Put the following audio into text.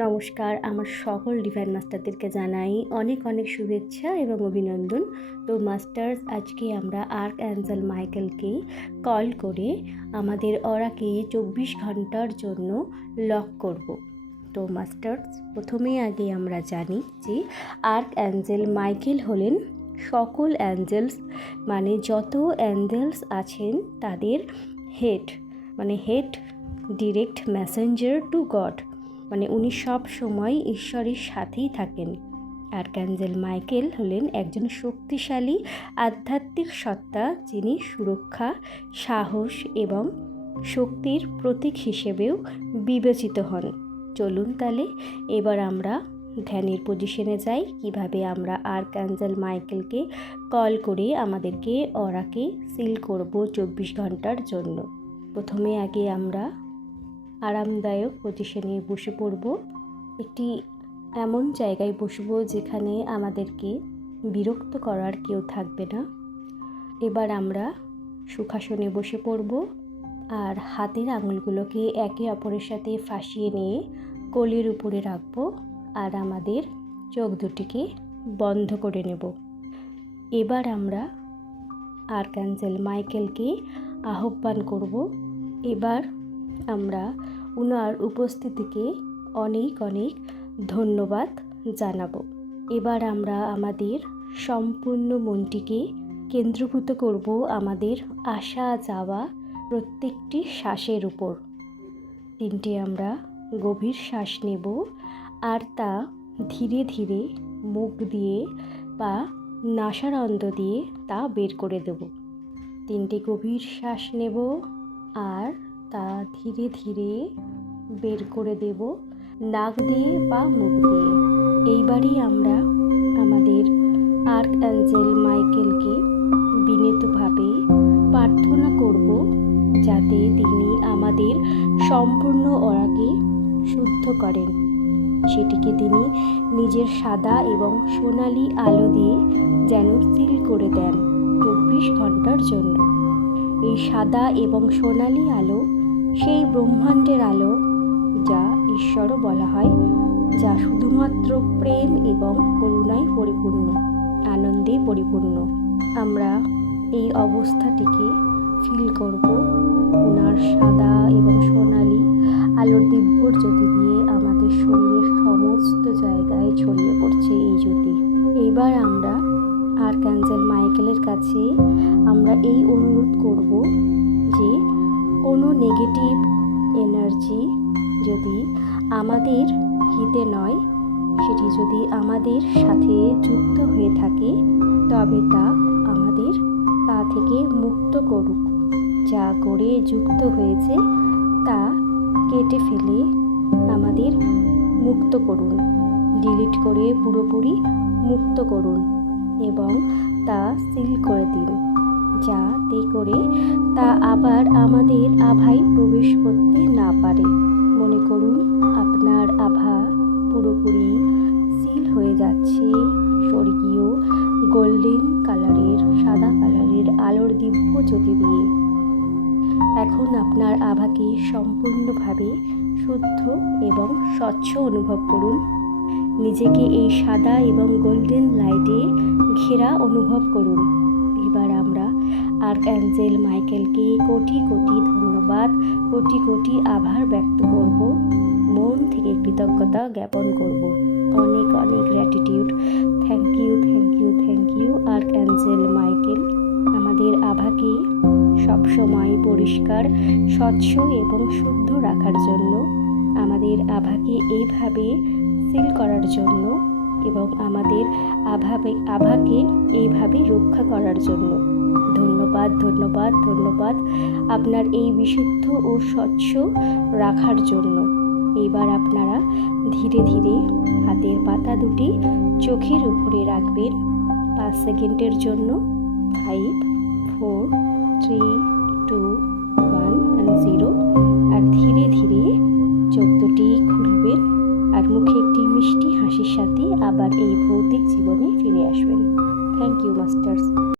নমস্কার, আমার সকল ডিভাইন মাস্টারদেরকে জানাই অনেক অনেক শুভেচ্ছা এবং অভিনন্দন। তো মাস্টার্স, আজকে আমরা আর্ক অ্যাঞ্জেল মাইকেলকে কল করে আমাদের অরাকে 24 ঘন্টার জন্য লক করব। তো মাস্টার্স, প্রথমেই আগে আমরা জানি যে আর্ক অ্যাঞ্জেল মাইকেল হলেন সকল অ্যাঞ্জেলস, মানে যত অ্যাঞ্জেলস আছেন তাদের হেড, মানে head direct Messenger two god, মানে উনি সব সময় ঈশ্বরের সাথেই থাকেন। আর্কঅ্যাঞ্জেল মাইকেল হলেন একজন শক্তিশালী আধ্যাত্মিক সত্তা, যিনি সুরক্ষা, সাহস এবং শক্তির প্রতীক হিসেবেও বিবেচিত হন। চলুন তাহলে এবার আমরা ধ্যানের পজিশনে যাই, কিভাবে আমরা আর্কঅ্যাঞ্জেল মাইকেলকে কল করে আমাদেরকে অরাকে সিল করব 24 ঘন্টার জন্য। প্রথমে আগে আমরা আরামদায়ক পজিশনে বসে পড়ব। একটি এমন জায়গায় বসবো যেখানে আমাদেরকে বিরক্ত করার কেউ থাকবে না। এবার আমরা সুখাসনে বসে পড়ব আর হাতের আঙুলগুলোকে একে অপরের সাথে ফাঁসিয়ে নিয়ে কোলের উপরে রাখব আর আমাদের চোখ দুটিকে বন্ধ করে নেব। এবার আমরা আর্কঅ্যাঞ্জেল মাইকেলকে আহ্বান করব। এবার আমরা ওনার উপস্থিতিকে অনেক অনেক ধন্যবাদ জানাবো। এবার আমরা আমাদের সম্পূর্ণ মনটিকে কেন্দ্রীভূত করব আমাদের আসা যাওয়া প্রত্যেকটি শ্বাসের উপর। 3টে আমরা গভীর শ্বাস নেব আর তা ধীরে ধীরে মুখ দিয়ে বা নাসারন্ধ্র দিয়ে তা বের করে দেব। 3টে গভীর শ্বাস নেব আর তা ধীরে ধীরে বের করে দেব নাক দিয়ে বা মুখ দিয়ে। এইবারই আমরা আমাদের আর্কঅ্যাঞ্জেল মাইকেলকে বিনীতভাবে প্রার্থনা করব যাতে তিনি আমাদের সম্পূর্ণ অরাকে শুদ্ধ করেন। সেটিকে তিনি নিজের সাদা এবং সোনালি আলো দিয়ে যেন সিল করে দেন 24 ঘন্টার জন্য। এই সাদা এবং সোনালি আলো সেই ব্রহ্মাণ্ডের আলো যা ঈশ্বরও বলা হয়, যা শুধুমাত্র প্রেম এবং করুণায় পরিপূর্ণ, আনন্দে পরিপূর্ণ। আমরা এই অবস্থাটিকে ফিল করব ওনার সাদা এবং সোনালি আলোর দিব্য জ্যোতি দিয়ে আমাদের শরীরের সমস্ত জায়গায় ছড়িয়ে পড়ছে এই জ্যোতি। এবার আমরা আর্কঅ্যাঞ্জেল মাইকেলের কাছে আমরা এই অনুরোধ করব যে কোনো নেগেটিভ এনার্জি যদি আমাদের হিতে নয়, সেটি যদি আমাদের সাথে যুক্ত হয়ে থাকে, তবে তা আমাদের তা থেকে মুক্ত করুক। যা করে যুক্ত হয়েছে তা কেটে ফেলে আমাদের মুক্ত করুন, ডিলিট করে পুরোপুরি মুক্ত করুন এবং তা সিল করে দিন, যাতে করে তা আবার আমাদের আভায় প্রবেশ করতে না পারে। মনে করুন আপনার আভা পুরোপুরি সিল হয়ে যাচ্ছে স্বর্গীয় গোল্ডেন কালারের, সাদা কালারের আলোর দিব্য জ্যোতি দিয়ে। এখন আপনার আভাকে সম্পূর্ণভাবে শুদ্ধ এবং স্বচ্ছ অনুভব করুন। নিজেকে এই সাদা এবং গোল্ডেন লাইটে ঘেরা অনুভব করুন। এবার আমরা আর্কঅ্যাঞ্জেল মাইকেলকে কোটি কোটি ধন্যবাদ, কোটি কোটি আভার ব্যক্ত করব, মন থেকে কৃতজ্ঞতা জ্ঞাপন করব। অনেক অনেক gratitude. Thank you, thank you, thank you archangel Michael, আমাদের আভাকে সবসময় পরিষ্কার, স্বচ্ছ এবং শুদ্ধ রাখার জন্য, আমাদের আভাকে এইভাবে সিল করার জন্য এবং আমাদের আভাকে এইভাবে রক্ষা করার জন্য। ধন্যবাদ, ধন্যবাদ, ধন্যবাদ আপনার এই বিশুদ্ধ ও স্বচ্ছ রাখার জন্য। এবার আপনারা ধীরে ধীরে হাতের পাতা দুটি চোখের উপরে রাখবেন 5 সেকেন্ডের জন্য। 5, 4, 3, 2, 1 and 0। আর ধীরে ধীরে চোখ দুটি খুলবেন আর মুখে একটি মিষ্টি হাসির সাথে আবার এই ভৌতিক জীবনে ফিরে আসবেন। Thank you masters.